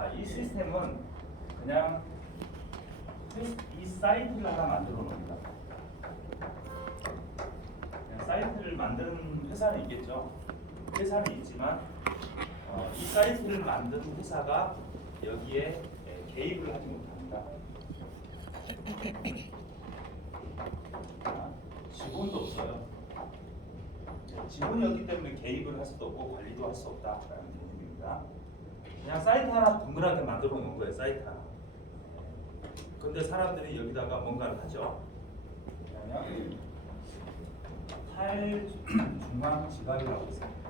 자, 이 시스템은 그냥 이 사이트를 하나 만들어 놓습니다. 사이트를 만드는 회사는 있겠죠. 회사는 있지만 이 사이트를 만든 회사가 여기에 개입을 하지 못합니다. 직원도 없어요. 직원이 없기 때문에 개입을 할 수도 없고 관리도 할 수 없다라는 개념입니다. 그냥 사이트 하나 동그랗게 만들어 놓은 거예요. 사이트 하나. 근데 사람들이 여기다가 뭔가를 하죠. 그러면 탈중앙 지갑이라고 있습니다.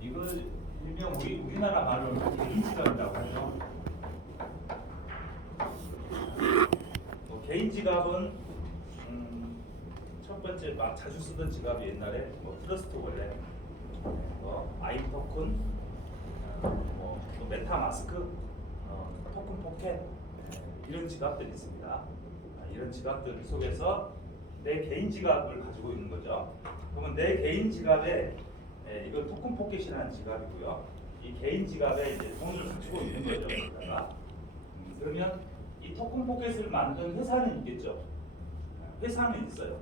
이걸 일명 우리나라 말로 개인 지갑이라고 하죠. 개인 지갑은 첫 번째 막 자주 쓰던 지갑이 옛날에 트러스트 월렛, 아이토큰, 또 메타마스크, 토큰 포켓 이런 지갑들이 있습니다. 이런 지갑들 속에서 내 개인 지갑을 가지고 있는 거죠. 그러면 내 개인 지갑에 이거 토큰 포켓이라는 지갑이고요. 이 개인 지갑에 이제 돈을 가지고 있는 거죠. 그러면 이 토큰 포켓을 만든 회사는 있겠죠. 회사는 있어요.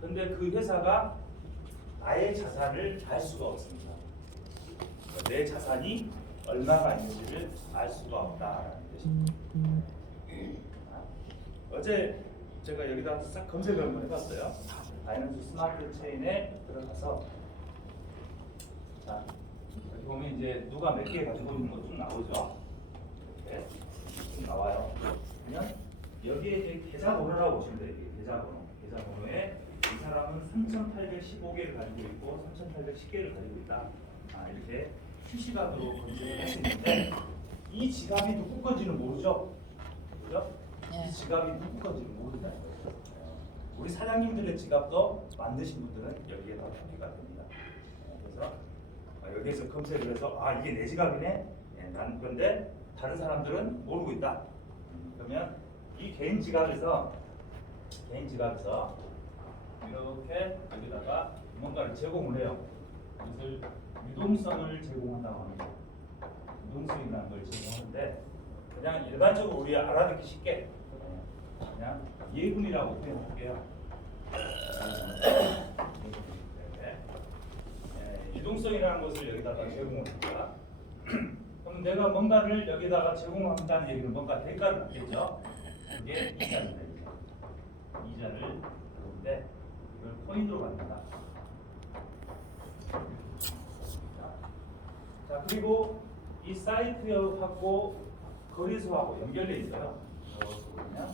근데 그 회사가 나의 자산을 알 수가 없습니다. 내 자산이 얼마가 있는지를 알 수가 없다라는 뜻입니다. 어제 제가 여기다 싹 검색을 한번 해봤어요. 바이낸스 스마트 체인에 들어가서 자, 여기 보면 이제 누가 몇 개 가지고 있는 거 쭉 나오죠. 이렇게 쭉 나와요. 그러면 여기에 이제 계좌번호라고 보시면 돼요. 계좌번호에 이 사람은 3,815개를 가지고 있고 3,810개를 가지고 있다. 이렇게 수시각으로 검색을 할 수 있는데 이 지갑이 누구 건지는 모르죠. 그죠? 이 지갑이 누구 건지는 모른다는 거죠. 우리 사장님들의 지갑도 만드신 분들은 여기에 다 표기가 됩니다. 그래서 여기에서 검색을 해서 이게 내 지갑이네. 난 그런데 다른 사람들은 모르고 있다. 그러면 이 개인 지갑에서 이렇게 여기다가 뭔가를 제공을 해요. 이것을 유동성을 제공한다고 합니다. 유동성이라는 걸 제공하는데 그냥 일반적으로 우리 알아듣기 쉽게 그냥 예금이라고 표현할게요. 유동성이라는 것을 여기다가 제공을 합니다. 그럼 내가 뭔가를 여기다가 제공한다는 얘기는 뭔가 대가를 받겠죠. 그게 이자입니다. 이자를 그런데 이걸 코인으로 받는다. 자, 그리고 이 사이트하고 거래소하고 연결돼 있어요. 보면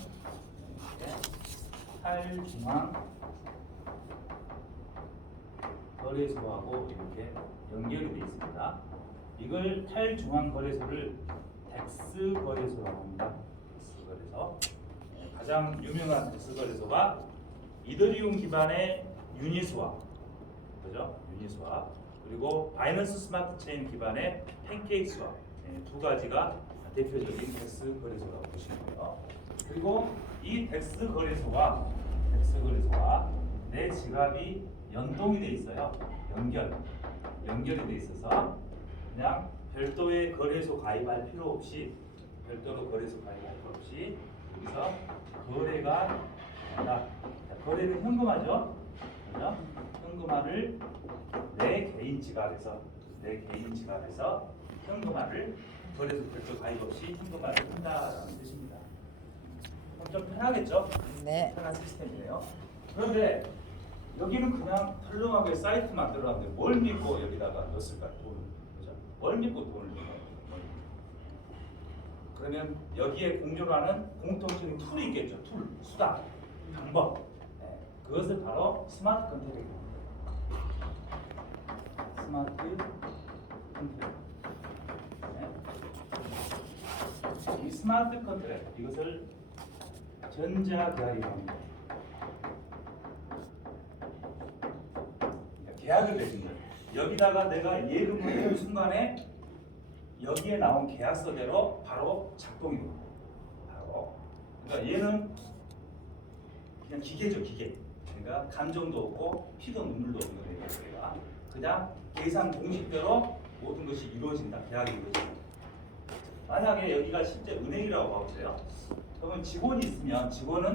탈중앙 거래소하고 이렇게 연결이 되어 있습니다. 이걸 탈중앙 거래소를 덱스 거래소라고 합니다. 덱스 거래소. 가장 유명한 덱스 거래소가 이더리움 기반의 유니스왑, 그죠? 유니스왑. 그리고 바이낸스 스마트 체인 기반의 팬케이크스왑. 두 가지가 대표적인 덱스 거래소라고 보시면 돼요. 그리고 이 덱스 거래소와 내 지갑이 연동이 돼 있어요. 연결이 돼 있어서 그냥 별도의 거래소 가입할 필요 없이 여기서 거래가 된다. 거래는 현금화죠. 그죠? 현금화를 내 개인 지갑에서 현금화를 거래소 별도 가입 없이 현금화를 한다라는 뜻입니다. 그럼 좀 편하겠죠? 네. 편한 시스템이에요. 그런데 여기는 그냥 털렁하게 사이트 만들어놨는데 뭘 믿고 여기다가 넣었을까요? 돈을. 그죠? 뭘 믿고 돈을 넣어요? 그러면 여기에 공존하는 공통적인 툴이 있겠죠. 툴, 수단, 방법. 그것을 바로 스마트 컨트롤입니다. 스마트 컨트롤. 이 스마트 컨트롤, 이것을 전자계약이라고 합니다. 계약을 맺은 거예요. 여기다가 내가 예금을 해준 순간에 여기에 나온 계약서대로 바로 작동이 됩니다. 그러니까 얘는 그냥 기계죠, 기계. 그러니까 감정도 없고 피도 눈물도 없는 거예요. 그냥 계산 공식대로 모든 것이 이루어진다. 계약이 이루어진다. 만약에 여기가 실제 은행이라고 봐보세요. 그러면 직원이 있으면 직원은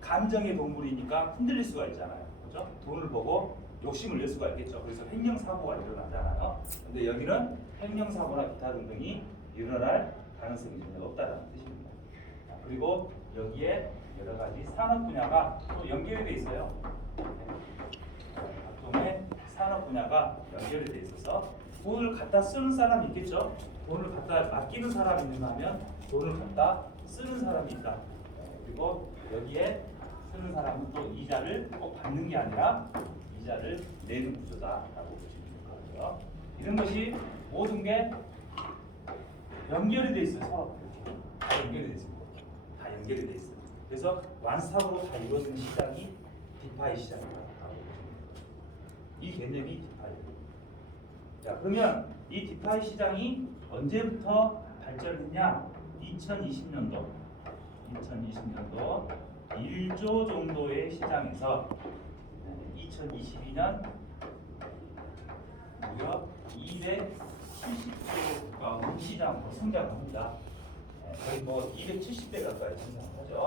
감정의 동물이니까 흔들릴 수가 있잖아요. 그죠? 돈을 보고 욕심을 낼 수가 있겠죠. 그래서 횡령사고가 일어나잖아요. 근데 여기는 횡령사고나 기타 등등이 일어날 가능성이 전혀 없다는 뜻입니다. 그리고 여기에 여러 가지 산업 분야가 또 연결이 돼 있어요. 각종의 산업 분야가 연결이 돼 있어서 돈을 갖다 쓰는 사람이 있겠죠. 돈을 갖다 맡기는 사람이 있는가 하면 돈을 갖다 쓰는 사람이 있다. 그리고 여기에 쓰는 사람은 또 이자를 꼭 받는 게 아니라 이자를 내는 구조다라고 보시면 될 거죠. 이런 것이 모든 게 연결이 돼 있어요. 서로 다 연결이 돼 있습니다. 다 연결이 돼 있어요. 그래서 완스톱으로 다 이루어지는 시장이 디파이 시장이라고 보시면 됩니다. 이 개념이 디파이예요. 자, 그러면 이 디파이 시장이 언제부터 발전했냐? 2020년도 1조 정도의 시장에서 2022년 무려 270조 시장으로 성장합니다. 거의 뭐 270배 가까이 성장하죠.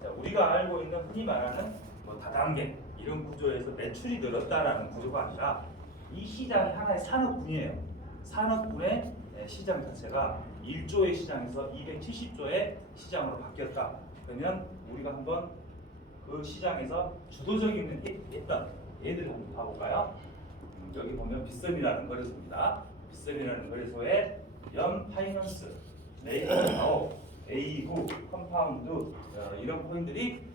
자, 우리가 알고 있는 흔히 말하는 뭐 다단계 이런 구조에서 매출이 늘었다라는 구조가 아니라 이 시장이 하나의 산업군이에요. 산업군의 시장 자체가 1조의 시장에서 270조의 시장으로 바뀌었다. 그러면 우리가 한번 그 시장에서 주도적인 했던 예들을 한번 봐볼까요? 여기 보면 빗썸이라는 거래소입니다. 빗썸이라는 거래소에 파이낸스, 메이커, A9, 컴파운드 이런 코인들이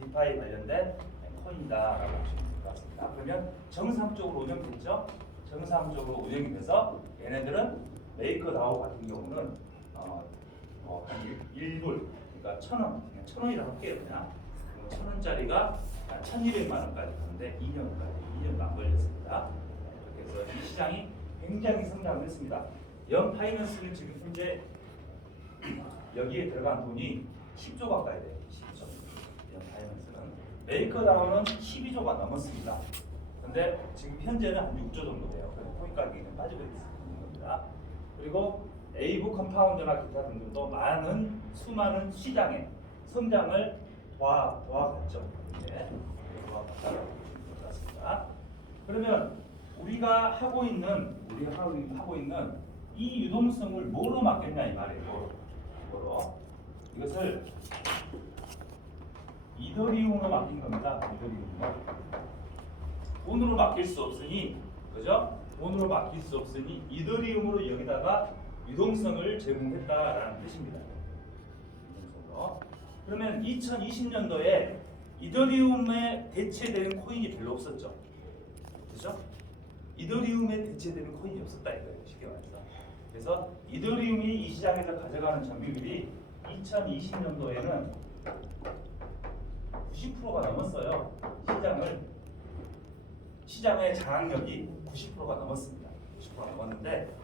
디파이 관련된 코인이다라고 보시면 될 것 같습니다. 그러면 정상적으로 운영됐죠? 정상적으로 운영이 돼서 얘네들은 메이커다오 같은 경우는 한 1불, 그러니까 1,000원, 그냥 1,000원이라고 할게요. 그냥 1,000원짜리가 1,200만 원까지 가는데 2년도 안 걸렸습니다. 그래서 이 시장이 굉장히 성장을 했습니다. 파이낸스는 지금 현재 여기에 들어간 돈이 10조 가까이 돼요. 10조. 파이낸스는 메이커다오는 12조가 넘었습니다. 근데 지금 현재는 한 6조 정도 돼요. 그래서 코인 가격이 빠지고 있는 겁니다. 그리고 에이브 컴파운드나 기타 등등도 수많은 시장의 성장을 도와갔죠. 네, 도와갔다고 보시면 것 같습니다. 그러면 우리가 하고 있는 이 유동성을 뭐로 맡겼냐 이 말이에요. 뭐로? 이것을 이더리움으로 맡긴 겁니다. 이더리움으로. 돈으로 맡길 수 없으니, 그죠? 돈으로 맡길 수 없으니 이더리움으로 여기다가 유동성을 제공했다라는 뜻입니다. 유동성으로. 그러면 2020년도에 이더리움에 대체되는 코인이 별로 없었죠. 그죠? 이더리움에 대체되는 코인이 없었다 이거예요. 쉽게 말해서. 그래서 이더리움이 이 시장에서 가져가는 점유율이 2020년도에는 90%가 넘었어요. 시장의 장악력이 90%가 넘었습니다. 90%가 넘었는데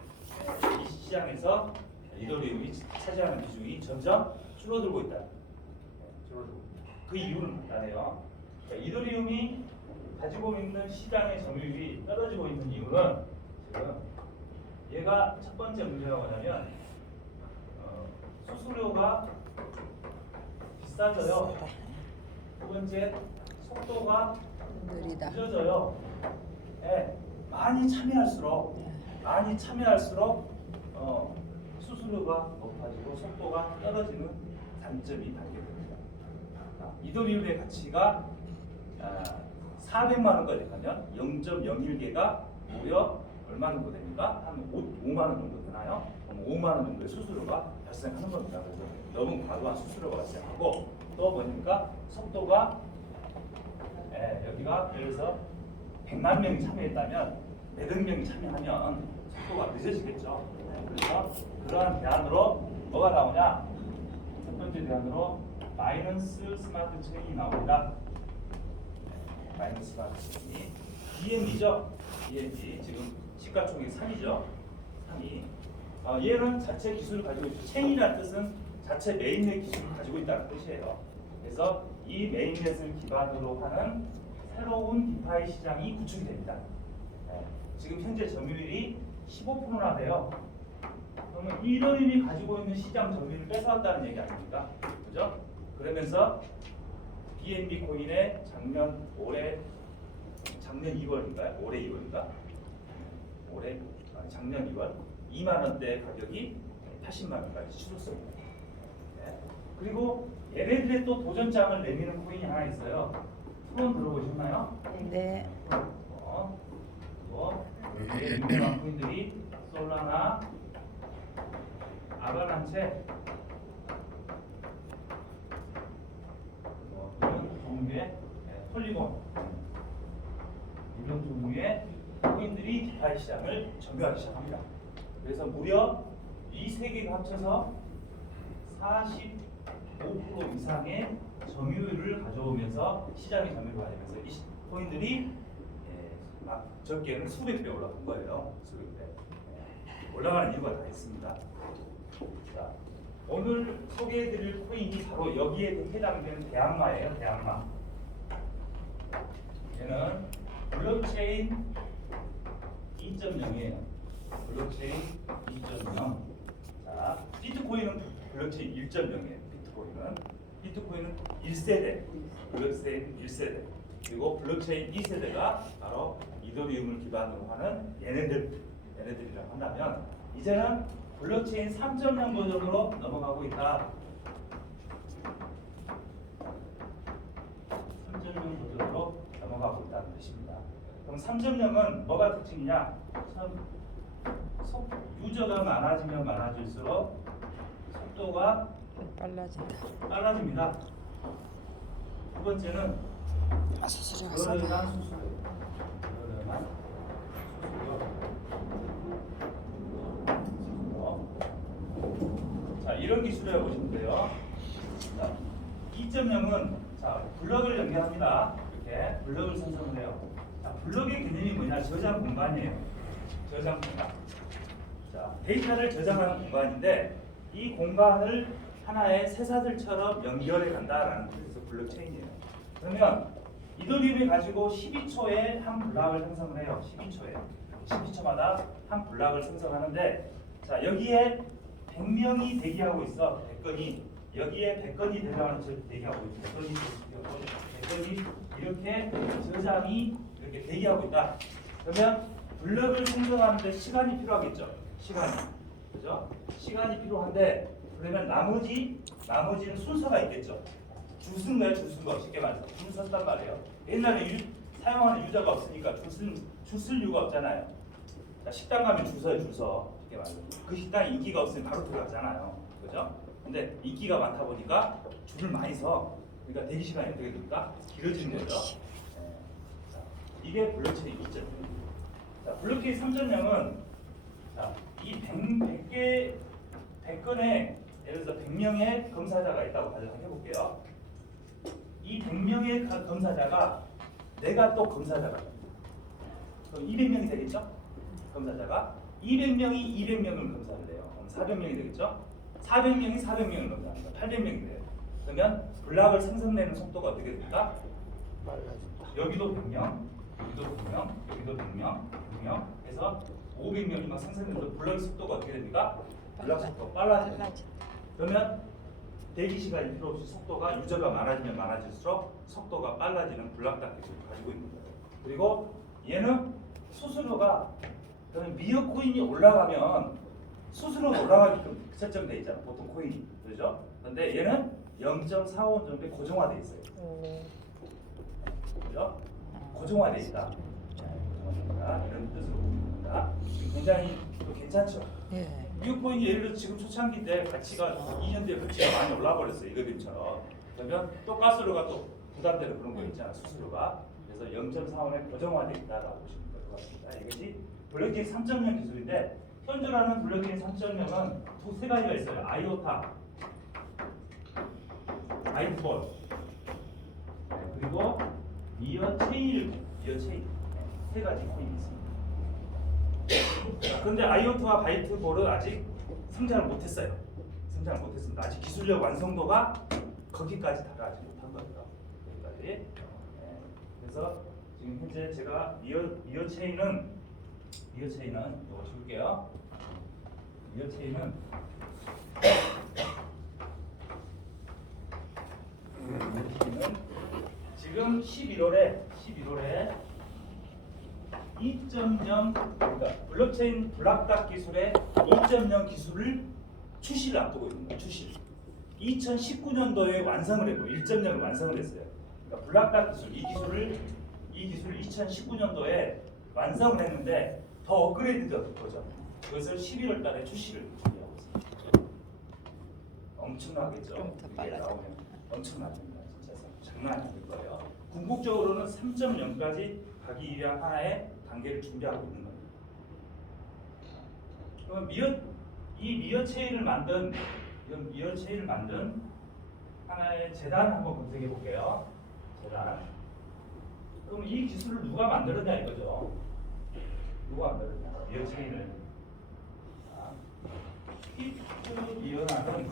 이 시장에서 이더리움이 차지하는 비중이 점점 줄어들고 있다. 그 이유는 간단해요. 이더리움이 가지고 있는 시장의 점유율이 떨어지고 있는 이유는 지금 얘가 첫 번째 문제가 뭐냐면 수수료가 비싸져요. 두 번째 속도가 늦어져요. 네, 많이 참여할수록 수수료가 높아지고 속도가 떨어지는 단점이 발견됩니다. 이더리움의 가치가 400만 원까지 가면 0.01개가 무려 얼마 정도 됩니까? 한 5만 원 정도 되나요? 그럼 5만 원 정도의 수수료가 발생하는 겁니다. 그래서 너무 과도한 수수료가 발생하고 또 뭐니까 속도가 여기가 예를 들어서 100만 명이 참여했다면 몇억 명이 참여하면 속도가 늦어지겠죠. 그래서 그러한 대안으로 뭐가 나오냐? 첫 번째 대안으로 바이낸스 스마트 체인이 나옵니다. 바이낸스 스마트 체인이 BNB죠. BNB 지금 시가총액 3위죠. 3위. 얘는 자체 기술을 가지고 있죠. 체인이라는 뜻은 자체 메인넷 기술을 가지고 있다는 뜻이에요. 그래서 이 메인넷을 기반으로 하는 새로운 디파이 시장이 구축이 됩니다. 지금 현재 점유율이 15%나 돼요. 그러면 이더리움이 가지고 있는 시장 점유율을 뺏어왔다는 얘기 아닙니까? 그죠? 그러면서 BNB 코인의 작년 2월인가요? 올해 2월인가? 작년 2월 2만 원대 가격이 80만 원까지 줄었습니다. 네. 그리고 얘네들의 또 도전장을 내미는 코인이 하나 있어요. 프론 들어보셨나요? 네. 여기에 유명한 코인들이 솔라나, 아바란체, 이런 종류의 폴리곤 이런 종류의 코인들이 디파이 시장을 점유하기 시작합니다. 그래서 무려 이 세 개가 합쳐서 45% 이상의 점유율을 가져오면서 시장의 점유율을 가지면서 이 코인들이 막 적게는 수백 배 올라간 거예요. 수백 배. 올라가는 이유가 다 있습니다. 자, 오늘 소개해드릴 코인이 바로 여기에 해당되는 대항마예요. 대항마. 얘는 블록체인 2.0이에요. 블록체인 2.0. 자, 비트코인은 블록체인 1.0이에요. 비트코인은 1세대, 블록체인 1세대. 그리고 블록체인 2세대가 바로 이더리움을 기반으로 하는 얘네들이라고 한다면 이제는 블록체인 3.0 버전으로 넘어가고 있다. 3.0 버전으로 넘어가고 있다는 뜻입니다. 그럼 3.0은 뭐가 특징이냐? 유저가 많아지면 많아질수록 속도가 빨라집니다. 두 번째는 수수료가 저렴한 싸다. 수수료. 자, 이런 기술이라고 보시면 돼요. 자, 2.0은 자, 블럭을 연결합니다. 이렇게 블럭을 생성을 해요. 자, 블럭의 개념이 뭐냐? 저장 공간이에요. 저장 공간. 자, 데이터를 저장하는 공간인데 이 공간을 하나의 새사들처럼 연결해 간다라는 뜻에서 블록체인이에요. 그러면 이더리움이 가지고 12초에 한 블락을 생성을 해요. 12초마다 한 블락을 생성하는데 자, 여기에 100명이 대기하고 있어. 100건이 여기에 100건이 대기하고 있어. 100건이 이렇게 저장이 이렇게 대기하고 있다. 그러면 블럭을 생성하는데 시간이 필요하겠죠. 그죠? 시간이 필요한데 그러면 나머지는 순서가 있겠죠. 줄 쓴 거야, 줄 쓴 거. 쉽게 말해서 줄 섰단 말이에요. 옛날에 사용하는 유저가 없으니까 줄 쓸 이유가 없잖아요. 자, 식당 가면 줄 서요, 줄 서. 쉽게 말해서 그 식당에 인기가 없으면 바로 들어가잖아요. 그죠? 근데 인기가 많다 보니까 줄을 많이 서. 그러니까 대기 시간이 어떻게 됩니까? 길어지는 거죠. 네. 자, 이게 블록체인 2.0. 자, 블록체인 3.0은 자, 이 100건의 예를 들어서 100명의 검사자가 있다고 가정해 볼게요. 이 100명의 검사자가 내가 또 검사자가 그럼 200명이 되겠죠? 검사자가 200명이 200명을 검사를 해요. 그럼 400명이 되겠죠? 400명이 400명을 검사합니다. 800명이 돼요. 그러면 블락을 생성내는 속도가 어떻게 됩니까? 여기도 100명, 여기도 100명, 여기도 100명, 100명 해서 500명이 막 생성되면서 블락의 속도가 어떻게 됩니까? 블락 속도가 빨라져요. 그러면 대기 시간이 필요 없이 속도가 유저가 많아지면 많아질수록 속도가 빨라지는 블락 기술을 가지고 있는 거예요. 그리고 얘는 수수료가 미어 코인이 올라가면 수수료가 올라가게끔 설정돼 있잖아. 보통 코인이 그렇죠? 근데 얘는 0.45 정도에 고정화돼 있어요. 그죠? 고정화돼 있다. 이런 뜻으로 봅니다. 굉장히 또 괜찮죠? 예. 미어 코인이 예를 들어 지금 초창기 때 가치가 2년 뒤에 가치가 많이 올라 버렸어 이거들처럼. 그러면 또 가스료가 또 부담되는 그런 거 있잖아 수수료가. 그래서 0.45에 고정화돼 있다라고 보시면 될 것 같습니다. 이것이 블록체인 3.0 기술인데 현존하는 블록체인 3.0은 세 가지가 있어요. 아이오타, 아이폰, 그리고 미어 체인 세 가지 코인이 있습니다. 그런데 아이오타와 바이트볼은 아직 성장을 못했어요. 성장을 못했습니다. 아직 기술력 완성도가 거기까지 달하지 못한 거예요. 거기까지. 그래서 지금 현재 제가 미어 체인은 미어 체인은 이거 줄게요. 미어 체인은 지금 11월에 2.0 그러니까 블록체인 블락닥 기술의 2.0 기술을 출시를 앞두고 있는 거예요. 출시. 2019년도에 완성을 했고 1.0을 완성을 했어요. 그러니까 블락닥 기술 이 기술을 2019년도에 완성을 했는데 더 업그레이드 버전 그것을 11월 달에 출시를 준비하고 있습니다. 엄청나겠죠? 좀 더 빨라져. 엄청납니다. 진짜 장난 아닐 거예요. 궁극적으로는 3.0까지 가기 위한 하나의 단계를 준비하고 있는 겁니다. 그럼 이 미어 체인을 만든 하나의 재단 한번 검색해 볼게요. 재단. 그럼 이 기술을 누가 만들었냐 이거죠? 누가 만들었냐? 미어 체인을. 히트미어라는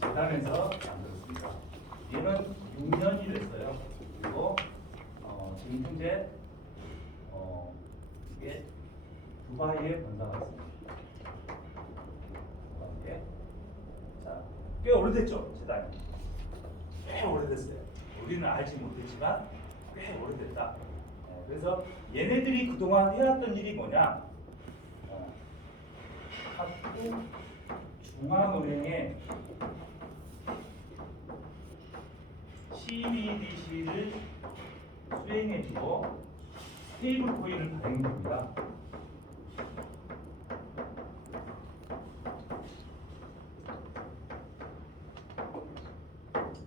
재단에서 만들었습니다. 얘는 6년이 됐어요. 그리고 지금 현재 이게 두바이에 본사가 있습니다. 두바이에. 자, 꽤 오래됐죠 재단이. 꽤 오래됐어요. 우리는 알지 못했지만 꽤 오래됐다. 그래서 얘네들이 그동안 해왔던 일이 뭐냐? 한국 중앙은행에 CBDC를 수행해주고 스테이블 코인을 발행해줍니다.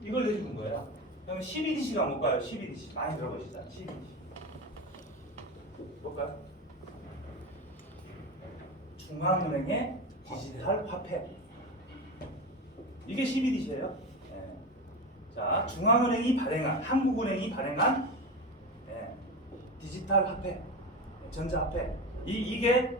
이걸 해주는 거예요. 그럼 CBDC가 뭘까요? CBDC 많이 들어보시잖아요. CBDC 뭘까요? 중앙은행의 디지털 화폐. 이게 CBDC예요. 네. 자, 중앙은행이 발행한 한국은행이 발행한 디지털 화폐, 전자화폐. 이게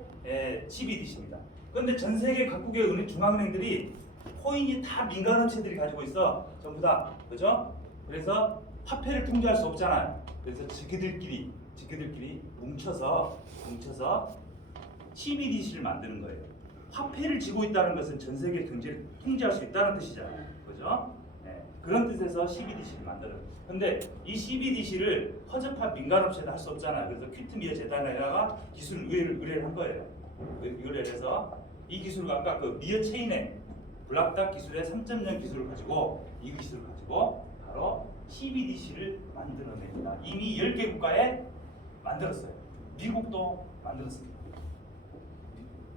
CBDC입니다. 그런데 전 세계 각국의 중앙은행들이 코인이 다 민간업체들이 가지고 있어. 전부 다. 그죠? 그래서 화폐를 통제할 수 없잖아요. 그래서 지그들끼리 뭉쳐서 CBDC를 만드는 거예요. 화폐를 쥐고 있다는 것은 전 세계 경제를 통제할 수 있다는 뜻이잖아요. 그죠? 네. 그런 뜻에서 CBDC를 만들어요. 근데 이 CBDC를 허접한 민간업체는 할 수 없잖아요. 그래서 퀴트미어 재단에다가 기술 의뢰를 한 거예요. 의뢰를 해서 이 기술을 아까 그 미어 체인의 블락닥 기술의 3.0 기술을 가지고 이 기술을 가지고 바로 CBDC를 만들어냅니다. 이미 10개 국가에 만들었어요. 미국도 만들었습니다.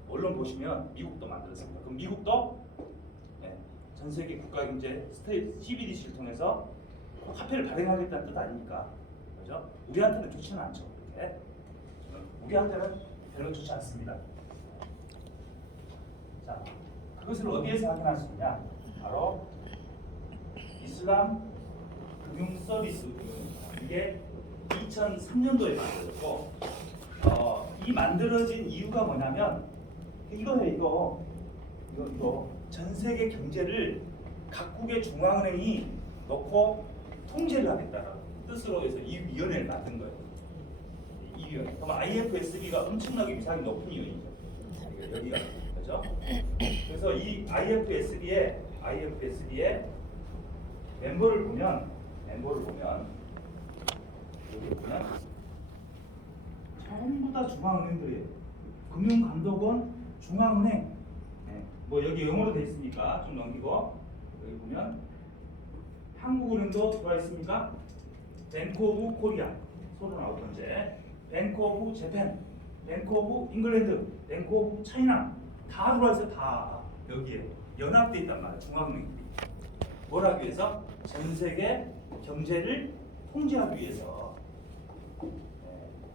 언론 보시면 미국도 만들었습니다. 그럼 미국도 전 세계 국가 경제 CBDC를 통해서 화폐를 발행하겠다는 뜻 아닙니까? 그죠? 우리한테는 좋지는 않죠. 그렇게. 우리한테는 별로 좋지 않습니다. 자, 그것을 어디에서 확인할 수 있냐? 바로 이슬람 금융 서비스. 이게 2003년도에 만들어졌고, 이 만들어진 이유가 뭐냐면 이거 전 세계 경제를 각국의 중앙은행이 놓고 통제를 하겠다는 뜻으로 해서 이 위원회를 만든 거예요. 이 위원회. 그럼 IFSB가 엄청나게 위상이 높은 위원회죠. 여기가 그렇죠? 그래서 이 IFSB의 멤버를 보면 여기 보면 전부 다 중앙은행들이에요. 금융감독원, 중앙은행. 뭐 여기 영어로 돼 있으니까 좀 넘기고 여기 보면 한국은행도 들어와 있습니까? 뱅크 오브 코리아, 39번째. 뱅크 오브 재팬, 뱅크 오브 잉글랜드, 뱅크 오브 차이나 다 들어와 있어요. 다 여기에 연합돼 있단 말이에요. 중앙은행들이. 뭘 하기 위해서? 전 세계 경제를 통제하기 위해서.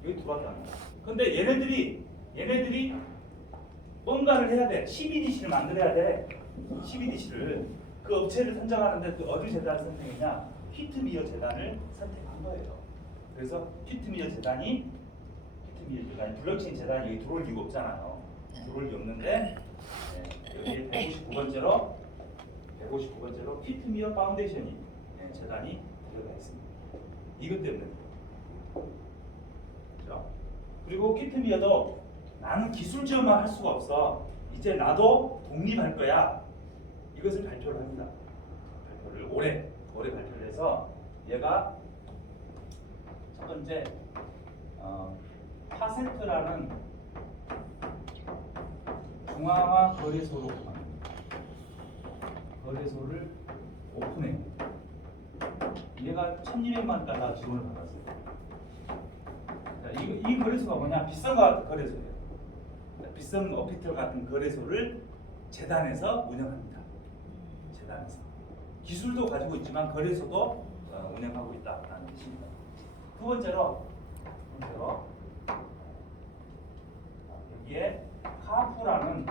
여기 들어왔단 말이에요. 근데 얘네들이 뭔가를 해야 돼. CBDC를 만들어야 돼. CBDC를 그 업체를 선정하는데 또 어디 재단을 선택했냐? 퀴트미어 재단을 선택한 거예요. 그래서 퀴트미어 재단이 블록체인 재단이 여기 들어올 이유가 없잖아요. 들어올 이유 없는데 여기 159번째로 퀴트미어 파운데이션이 재단이 들어가 있습니다. 이것 때문에 거죠. 그리고 키트미어도 나는 기술 지원만 할 수가 없어. 이제 나도 독립할 거야. 이것을 발표를 합니다. 발표를 올해 발표를 해서 얘가 첫 번째 파세트라는 중앙화 거래소를 오픈해. 얘가 1,200만 달러 지원을 받았어요. 자, 이 거래소가 뭐냐? 비싼 거래소예요. 비싼 어피털 같은 거래소를 재단에서 운영합니다. 재단에서 기술도 가지고 있지만 거래소도 운영하고 있다라는 뜻입니다. 두 번째로 여기에 카프라는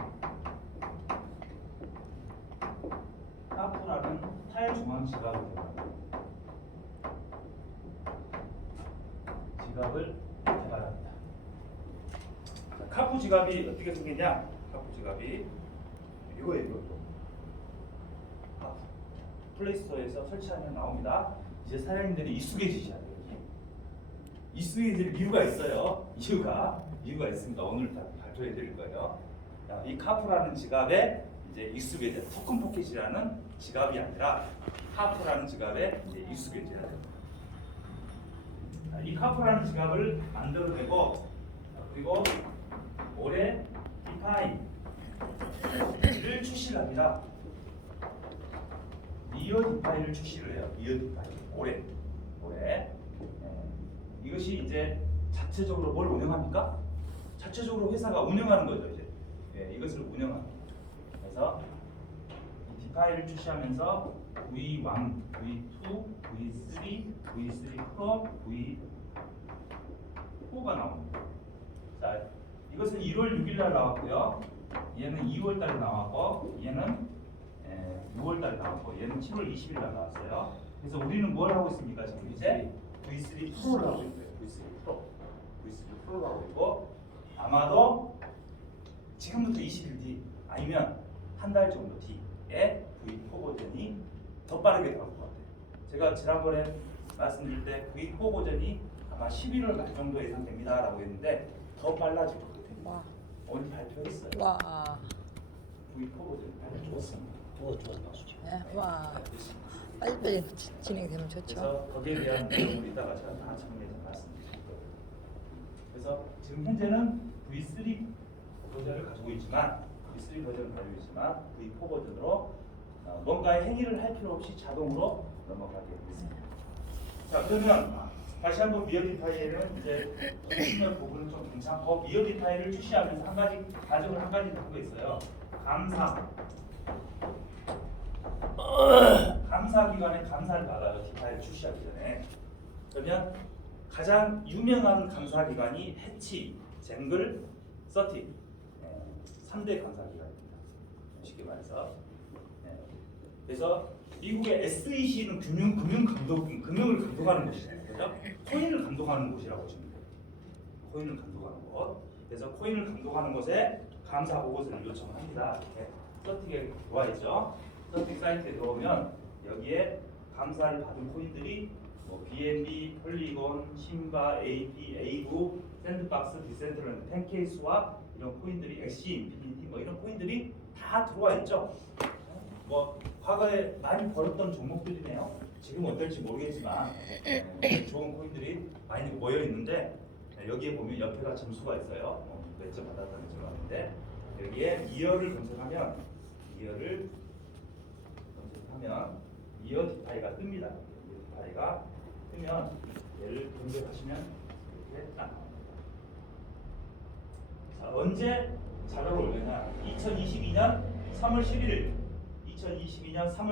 탈중앙 지갑을 개발합니다. 카프 지갑이 어떻게 생겼냐? 카프 지갑이 이거예요. 이것도 카프 플레이스토어에서 설치하면 나옵니다. 이제 사장님들이 익숙해지셔야 돼요. 익숙해질 이유가 있어요. 이유가 있으니까 오늘 다 발표해 드릴 거예요. 이 카프라는 지갑에 이제 익숙해져. 토큰 포켓이라는 지갑이 아니라 카프라는 지갑에 이제 익숙해져야 돼요. 이 카프라는 지갑을 만들어내고 그리고 올해 디파이를 출시를 합니다. 이어 디파이를 출시를 해요. 이어 디파이 올해. 이것이 이제 자체적으로 뭘 운영합니까? 자체적으로 회사가 운영하는 거죠. 이제 이것을 운영합니다. 그래서 이 디파이를 출시하면서 V1, V2, V3, V3 프로, V4가 나옵니다. 자, 이것은 1월 6일 날 나왔고요. 얘는 2월 달에 나왔고, 얘는 6월 달에 나왔고, 얘는 7월 20일 날 나왔어요. 그래서 우리는 뭘 하고 있습니까? 지금 이제 V3 프로를 하고 있고요. V3 프로를 하고 있고, 아마도 지금부터 20일 뒤 아니면 한 달 정도 뒤에 V4 버전이 더 빠르게 나올 것 같아요. 제가 지난번에 말씀드릴 때 V4 버전이 아마 11월 말 정도 예상됩니다라고 했는데 더 빨라질 것 같아요. 오늘 발표했어요. 와. V4 버전 발표했습니다. 네, 와. 빨리빨리 진행되면 좋죠. 그래서 거기에 대한 내용을 이따가 제가 다 정리해서 말씀드릴 거예요. 그래서 지금 현재는 V3 버전을 가지고 있지만 V4 버전으로 뭔가의 행위를 할 필요 없이 자동으로 넘어가게 됐습니다. 자, 그러면 다시 한번 미어 디파이에는 이제 시그널 부분은 좀 괜찮고 미어 디파이를 출시하면서 한 가지 가정을 한 가지 갖고 있어요. 감사 기관에 감사를 받아요. 디파이를 출시하기 전에. 그러면 가장 유명한 감사 기관이 해치, 쟁글, 서티 3대 감사 기관입니다. 쉽게 말해서. 그래서 미국의 SEC는 금융을 감독하는 곳이잖아요. 그죠? 코인을 감독하는 곳이라고 보시면 돼요. 코인을 감독하는 곳. 그래서 코인을 감독하는 곳에 감사 보고서를 요청합니다. 서틱에 들어와 있죠. 서틱 사이트에 들어오면 여기에 감사를 받은 코인들이 BNB, 폴리곤, 신바, AP, 에이브, 샌드박스, 디센트럴랜드, 팬케이스와 이런 코인들이 엑시, 인피니티 이런 코인들이 다 들어와 있죠. 과거에 많이 벌었던 종목들이네요. 지금 어떨지 모르겠지만 좋은 코인들이 많이 모여 있는데 여기에 보면 옆에가 점수가 있어요. 몇 점 받았다는 점인데 여기에 이어를 검색하면 이어 디파이가 뜹니다. 이어 디파이가 뜨면 얘를 검색하시면 이렇게 딱 나옵니다. 자, 언제 자료를 올리냐? 2022년 3월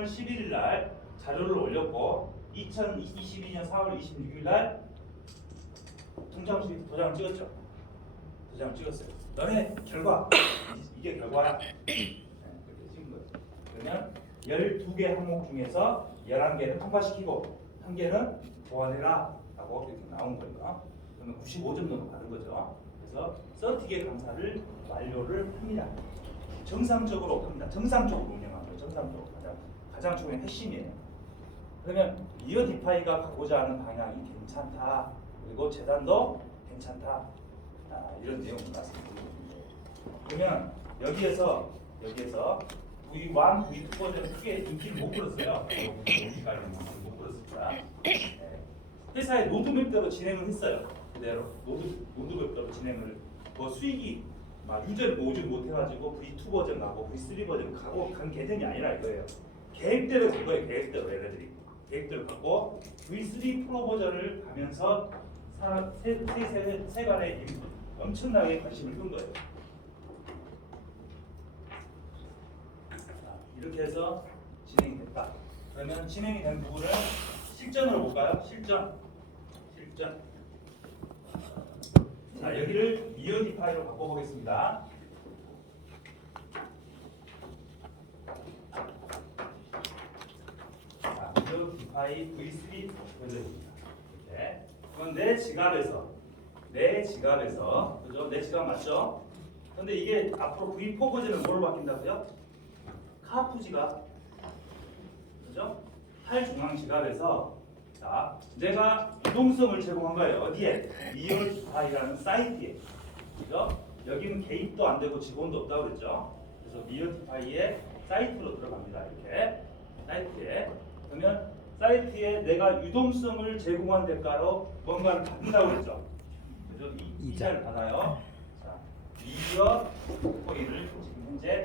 11일 날 자료를 올렸고 2022년 4월 26일 날 도장을 찍었죠. 도장을 찍었어요. 너네 결과 이게 결과야. 그렇게 찍은 거죠. 그러면 12개 항목 중에서 11개를 통과시키고 1개는 보완해라 라고 이렇게 나온 거니까 그러면 95점 정도 받은 거죠. 그래서 30개 감사를 완료를 합니다. 정상적으로 합니다. 정상적으로 운영한 거예요. 정상적으로 가장 중요한 핵심이에요. 그러면 이어 디파이가 가고자 하는 방향이 괜찮다. 그리고 재단도 괜찮다. 이런 내용을 말씀드립니다. 그러면 여기에서 V1, V2 버전은 크게 인기를 못 끌었어요. 여기까지 못 끌었습니다. 회사의 로드맵대로 진행을 했어요. 그대로 로드맵대로 진행을 뭐 수익이 막 유저를 모으지 못해가지고 V2 버전 가고 V3 버전 가고 간 개념이 아니라 이거예요. 계획대로 간 거예요. 계획대로 얘네들이 계획대로 가고 V3 프로 버전을 가면서 세간에 엄청나게 관심을 끈 거예요. 이렇게 해서 진행이 됐다. 그러면 진행이 된 부분을 실전으로 볼까요? 실전. 자, 여기를 미어디파이로 바꿔보겠습니다. 자, 미어디파이 V3 버전입니다. 이렇게. 그건 내 지갑에서, 그죠? 내 지갑 맞죠? 근데 이게 앞으로 V4 버전은 뭘로 바뀐다고요? 카프 지갑, 그죠? 탈중앙 지갑에서 자, 내가 유동성을 제공한 거예요. 어디에? 미어디파이라는 사이트에, 그죠? 여기는 개입도 안 되고 직원도 없다고 그랬죠? 그래서 미어디파이의 사이트로 들어갑니다. 이렇게 사이트에. 그러면 사이트에 내가 유동성을 제공한 대가로 뭔가를 받는다고 그랬죠? 그래서 이자를 받아요. 자, 미어코인을 지금 현재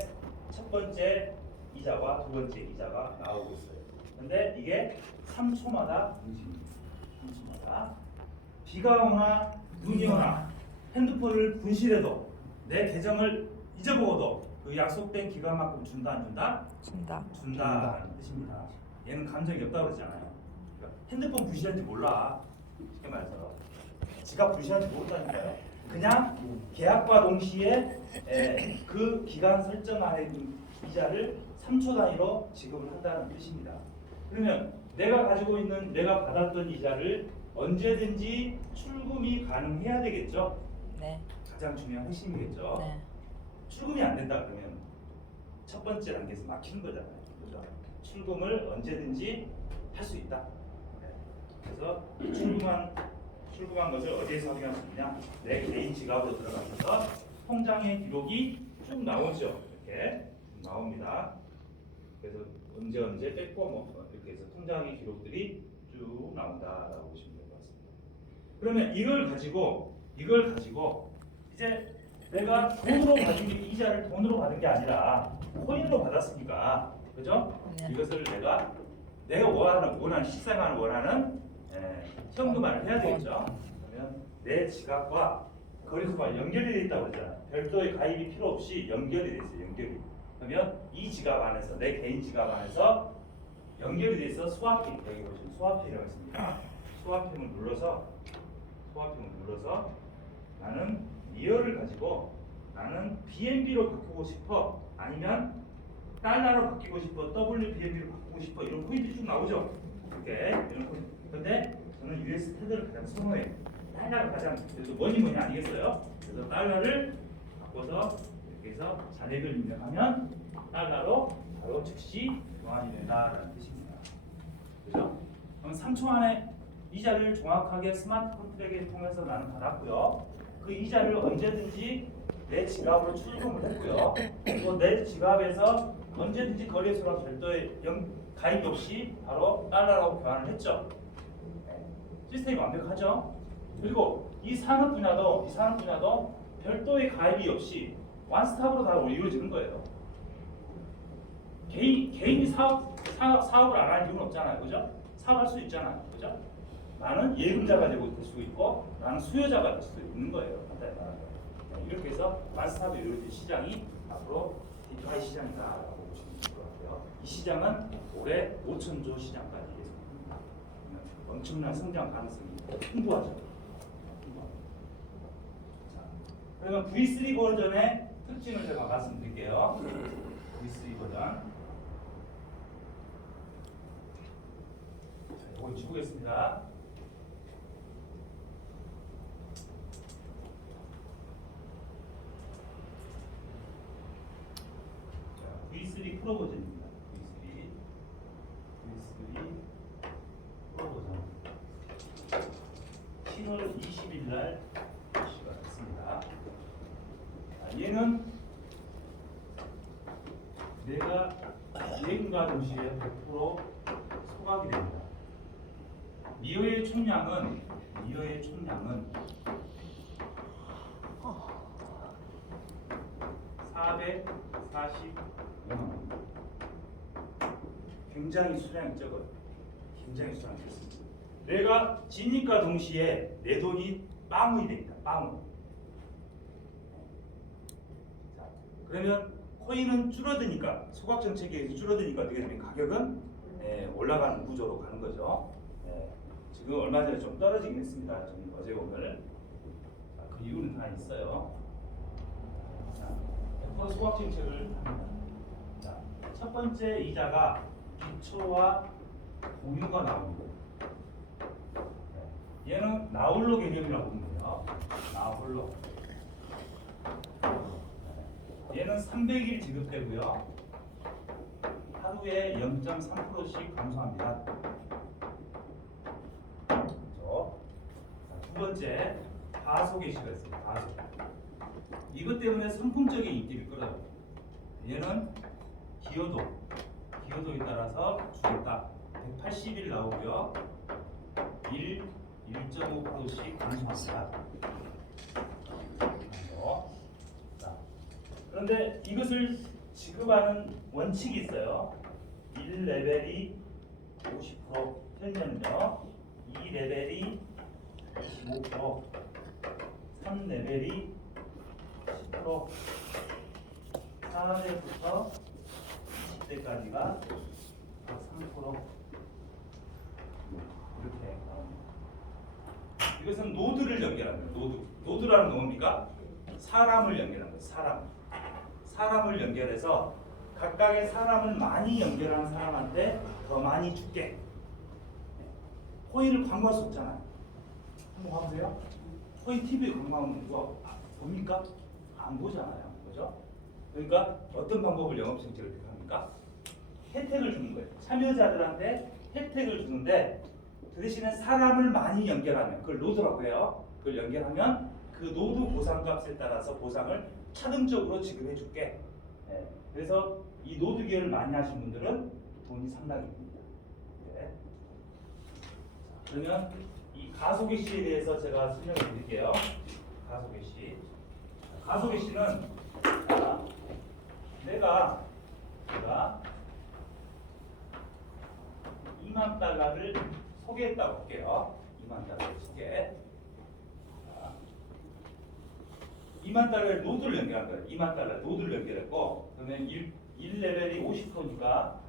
첫 번째 이자와 두 번째 이자가 나오고 있어요. 근데 이게 3초마다 움직입니다. 3초마다 비가 오나 눈이 오나 핸드폰을 분실해도 내 계정을 잊어먹어도 그 약속된 기간만큼 준다 안 준다? 준다는 뜻입니다. 얘는 감정이 없다고 그러잖아요. 그러니까 핸드폰 분실한지 몰라. 쉽게 말해서 지갑 분실한지 모른다니까요. 그냥 계약과 동시에 그 기간 설정 안에 있는 이자를 3초 단위로 지급을 한다는 뜻입니다. 그러면 내가 가지고 있는 내가 받았던 이자를 언제든지 출금이 가능해야 되겠죠? 네. 가장 중요한 핵심이겠죠? 네. 출금이 안 된다 그러면 첫 번째 단계에서 막히는 거잖아요. 그죠? 출금을 언제든지 할 수 있다. 네. 그래서 이 출금한 것을 어디에서 확인할 수 있냐? 내 개인 지갑으로 들어가셔서 통장의 기록이 쭉 나오죠. 이렇게 쭉 나옵니다. 그래서 언제 뺐고 뭐 이렇게 해서 통장의 기록들이 쭉 나온다라고 보시면 될 것 같습니다. 그러면 이걸 가지고 이제 내가 돈으로 받은 게 이자를 돈으로 받은 게 아니라 코인으로 받았으니까, 그죠? 네. 이것을 내가 원하는 실생활을 원하는 현금화를 해야 되겠죠. 그러면 내 지갑과 거래소가 연결이 돼 있다고 그랬잖아요. 별도의 가입이 필요 없이 연결이 돼 있어요. 연결이. 그러면 이 지갑 안에서 내 개인 지갑 안에서 연결이 돼 있어 스와핑, 여기 보시면 스와핑이라고 있습니다. 스와핑을 눌러서 나는 미어를 가지고 나는 BNB로 바꾸고 싶어, 아니면 달러로 바뀌고 싶어, WBNB로 바꾸고 싶어, 이런 포인트 쭉 나오죠. 이렇게 이런 포인트. 근데 저는 US 테더를 가장 선호해요. 달러가 가장 그래도 뭐니 아니겠어요? 그래서 달러를 바꿔서 이렇게 해서 잔액을 입력하면 달러로 바로 즉시 교환이 된다라는 뜻입니다. 그죠? 그럼 3초 안에 이자를 정확하게 스마트 컨트랙을 통해서 나는 받았고요. 그 이자를 언제든지 내 지갑으로 출금을 했고요. 그리고 내 지갑에서 언제든지 거래소랑 별도의 가입 없이 바로 달러라고 교환을 했죠. 시스템이 완벽하죠. 그리고 이 산업 분야도 별도의 가입이 없이 원스톱으로 다 이루어지는 거예요. 개인이 사업을 안 하는 이유는 없잖아요, 그죠? 사업할 수 있잖아요, 그죠? 나는 예금자가 될 수 있고, 나는 수요자가 될 수 있는 거예요, 간단히 말하면. 이렇게 해서 원스톱이 이루어진 시장이 앞으로 디파이 시장이다라고 보시면 될 것 같아요. 이 시장은 올해 5천조 시장까지 예상됩니다. 엄청난 성장 가능성이 풍부하죠. 자, 그러면 V3 버전의 특징을 제가 말씀드릴게요. V3 버전. 이거 지우겠습니다. V3 프로 버전입니다. V3 프로 버전. 10월 20일 날 얘는 내가 비행과 동시에 100% 소각이 됩니다. 미어의 총량은 445만원입니다. 굉장히 수량이 적어요. 굉장히 수량이 적습니다. 내가 진입과 동시에 내 돈이 빵원이 됩니다. 빵원. 자, 그러면 코인은 줄어드니까 소각 정책에 의해서 줄어드니까 어떻게 되면 가격은 올라가는 구조로 가는 거죠. 지금 얼마 전에 좀 떨어지긴 했습니다. 좀 어제 오늘. 자, 그 이유는 다 있어요. 자, 100% 소각 정책을 합니다. 자, 첫 번째 이자가 기초와 공유가 나옵니다. 얘는 나홀로 개념이라고 보면 돼요. 나홀로. 얘는 300일 지급되고요. 하루에 0.3%씩 감소합니다. 그렇죠? 자, 두 번째 가소 개시가 있어요. 가소. 이것 때문에 선풍적인 인기를 끌어요. 얘는 기여도에 따라서 주겠다. 180일 나오고요. 1.5%씩 감소합니다. 자, 그런데 이것을 지급하는 원칙이 있어요. 1레벨이 50%, 현재는요. 2레벨이 25%, 3레벨이 10%, 4레벨부터 20대까지가 3% 이렇게 나옵니다. 이것은 노드를 연결합니다. 노드라는 건 뭡니까? 사람을 연결하는 거예요. 사람을 연결해서 각각의 사람을 많이 연결한 사람한테 더 많이 줄게. 코인을 광고할 수 없잖아요. 한번 봐보세요. 코인 TV에 광고하면 누가 봅니까? 안 보잖아요. 그죠? 그러니까 어떤 방법을 영업정책을 어떻게 합니까? 혜택을 주는 거예요. 참여자들한테 혜택을 주는데 그 대신에 사람을 많이 연결하면 그걸 노드라고 해요. 그걸 연결하면 그 노드 보상값에 따라서 보상을 차등적으로 지급해 줄게. 그래서 이 노드 기여를 많이 하신 분들은 돈이 상당히 됩니다. 네. 그러면 이 가소개시에 대해서 제가 설명을 드릴게요. 가소개시는 내가 2만 달러를 소개했다고 할게요. 2만 달러를 소개. 2만 달러를 노드를 연결한 거예요. 2만 달러 노드를 연결했고, 그러면 1레벨이 50%니까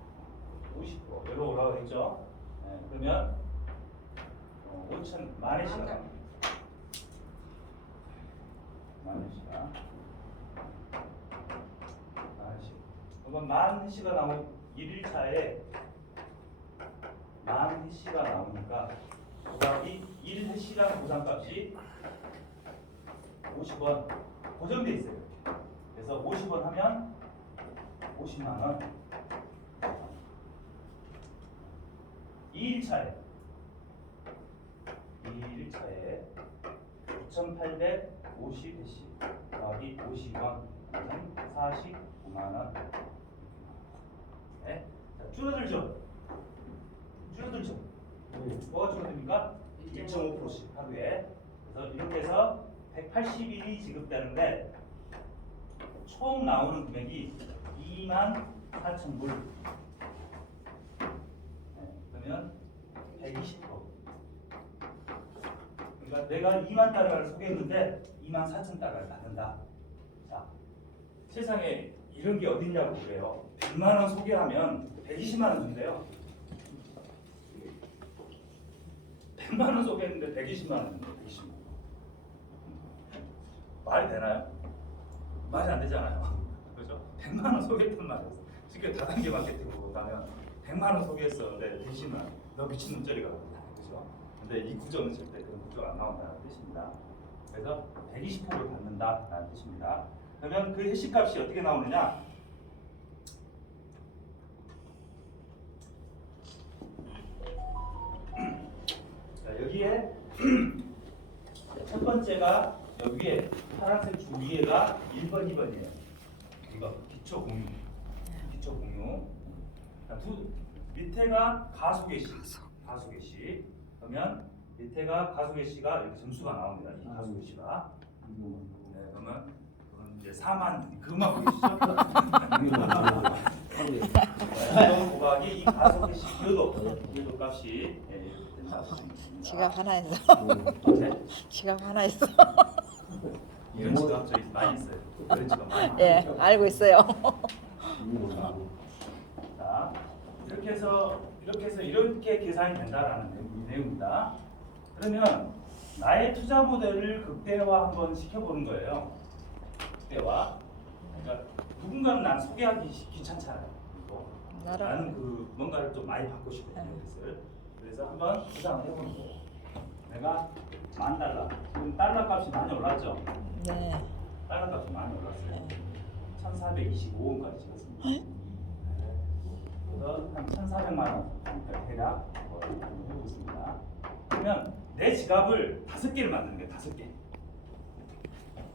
50% 여기로 올라가 있죠. 그러면 5천 만의 시간 갑니다. 만의 시간. 그러면 만 시가 나오면 1일차에 만 시가 나오니까 곱하기 1시간 보상값이 50원 고정돼 있어요. 그래서 50원 하면 50만 원. 2일차에 9,850회씩 더하기 50원 49만 원. 네? 자, 줄어들죠? 뭐가 줄어듭니까? 1.5%씩 하루에. 그래서 이렇게 해서 180일이 지급되는데 총 나오는 금액이 24,000불. 그러면 120%. 그러니까 내가 2만 달러를 소개했는데 24,000달러를 받는다. 자, 세상에 이런 게 어딨냐고 그래요. 100만 원 소개하면 120만 원 준대요. 100만 원 소개했는데 120만 원 준대요. 120만 원. 말이 되나요? 말이 안 되잖아요. 그렇죠? 100만 원 소개했단 말이에요. 쉽게 다단계 마케팅으로 가면 100만 원 소개했었는데 120만 원. 너 미친 놈짜리가. 그렇죠? 근데 이 구조는 절대 그런 구조가 안 나온다는 뜻입니다. 그래서 120%를 받는다라는 뜻입니다. 그러면 그 해시값이 어떻게 나오느냐? 자, 여기에 첫 번째가 여기 위에 파란색 줄 위에가 1번, 2번이에요. 이거 기초 공유. 기초 공유. 자, 밑에가 가속의 시. 가속의 시. 그러면 밑에가 가속의 시가 이렇게 점수가 나옵니다. 이 가속의 시가. 네, 그러면 이제 4만 그만 보이시죠? 이동 곱하기 이 가속의 시 요도 값이 된다. 지갑 하나 있어. 네? 지갑 하나 있어. 이런 지갑 저희 많이 있어요. 이런 지갑 많이. 예, 알고 있어요. 자, 이렇게 해서 이렇게 계산이 된다라는 내용입니다. 그러면 나의 투자 모델을 극대화 한번 시켜보는 거예요. 극대화. 그러니까 누군가는 난 소개하기 귀찮잖아요. 나는 그 뭔가를 좀 많이 받고 싶거든요. 그래서 한번 구상을 해보는 거예요. 내가 $10,000. 지금 달러 값이 많이 올랐죠? 네. 달러 값이 많이 올랐어요. 1,425원까지 찍었습니다. 그래서 한 1,400만 원 대략 해보고 있습니다. 그러면 내 지갑을 5개를 만드는 거예요. 5개.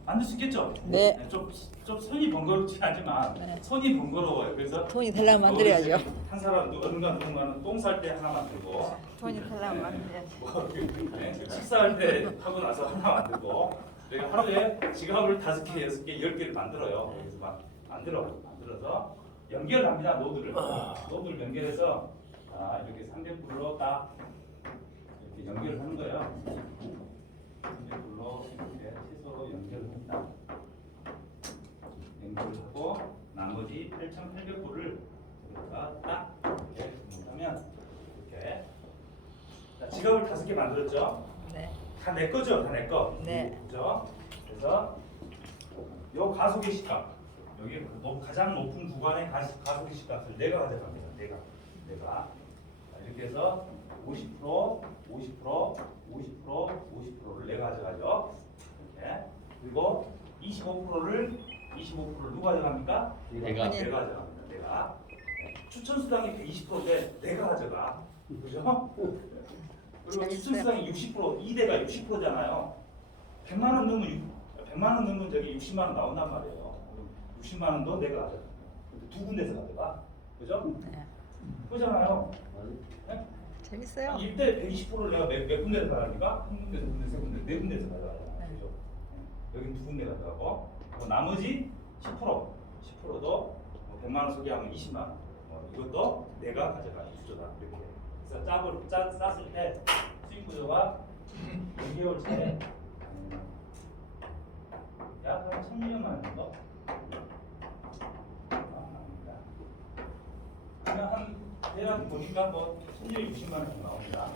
만들 수 있겠죠? 네. 좀 손이 번거롭지 않지만 네. 손이 번거로워요. 그래서 돈이 되려면 만들어야죠. 한 사람 누군가는 똥 쌀 때 하나 만들고 돈이 되려면 만들어야지. 식사할 때 하고 나서 하나 만들고 내가 하루에 지갑을 5개, 6개, 10개를 만들어요. 그래서 막 만들어서 연결을 합니다. 노드를 연결해서 이렇게 300불로 딱 이렇게 연결을 하는 거예요. 300불로 이렇게 최소로 연결을 합니다. 연결을 하고 나머지 8,800불을 여기다가 딱 이렇게 하면 이렇게 자, 지갑을 5개 만들었죠. 네. 다 내 거죠, 다 내 거. 네. 그죠? 그래서 요 가속의 시값 여기 가장 높은 구간의 가속의 시값을 내가 가져갑니다. 내가 자, 이렇게 해서 50%, 50%, 50%, 50%를 내가 가져가죠. 이렇게 그리고 25%를 누가 가져갑니까? 내가. 내가 가져갑니다. 내가 추천 수당이 120%인데 내가 가져가. 그죠? 그리고 추천 수당이 60%, 2대가 60%잖아요. 100만 원 넣으면 저기 60만 원 나온단 말이에요. 60만 원도 내가 가져가. 두 군데서 가져가. 그죠? 네. 그잖아요. 네? 재밌어요. 이때 120%를 내가 몇 군데서 가져가니까? 한 군데, 두 군데, 세 군데, 네 군데서 가져가잖아요. 네. 그죠? 여기 두 군데 가져가고 그리고 나머지 10%도 뭐 100만 원 소개하면 20만 원. 이것도 내가 가져가는 구조다. 이렇게. 그래서 짰을 때 수익 구조가 6개월 차에 약 한 1,000만 원 정도 나옵니다. 그냥 한 대략 보니까 뭐 1,660만 원 정도 나옵니다.